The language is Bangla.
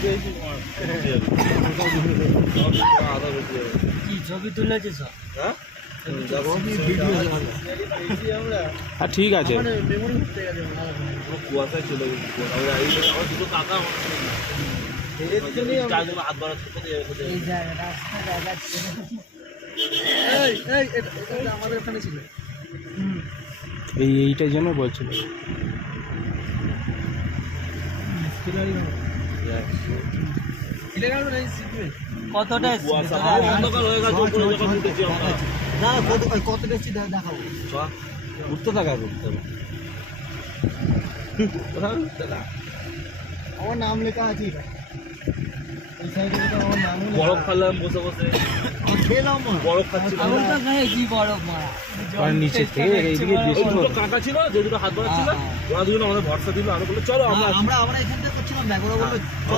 কি ছবি তুলেছে সব? হ্যাঁ ঠিক আছে। কুয়াশায় চলে গেছি আমার দুটো কাকা হাত বাড়া এই জায়গাটা আমাদের ওখানে ছিল। এইটার জন্য বলছিল। কতটা অন্ধকার হয়ে গেছে উপরে যখন উঠেছি আমরা। না কত দেখছি দেখাবো। উঠতে থাকা উঠতে আমার নাম লেখা আছে এটা। এই সাইডে আমার নাম বরফ খেলাম বসে বসে খেলাম বরফ খাচ্ছিলাম কি বরফ মারা নিচে থেকে এইদিকে ওই দুটো কাকা ছিল যে দুটো হাত বাড়াচ্ছিল ওরা দুজন আমাদের ভরসা দিল আর বললো চলো আমরা আমরা এখান থেকে করছিলাম ব্যাগ ওরা বললো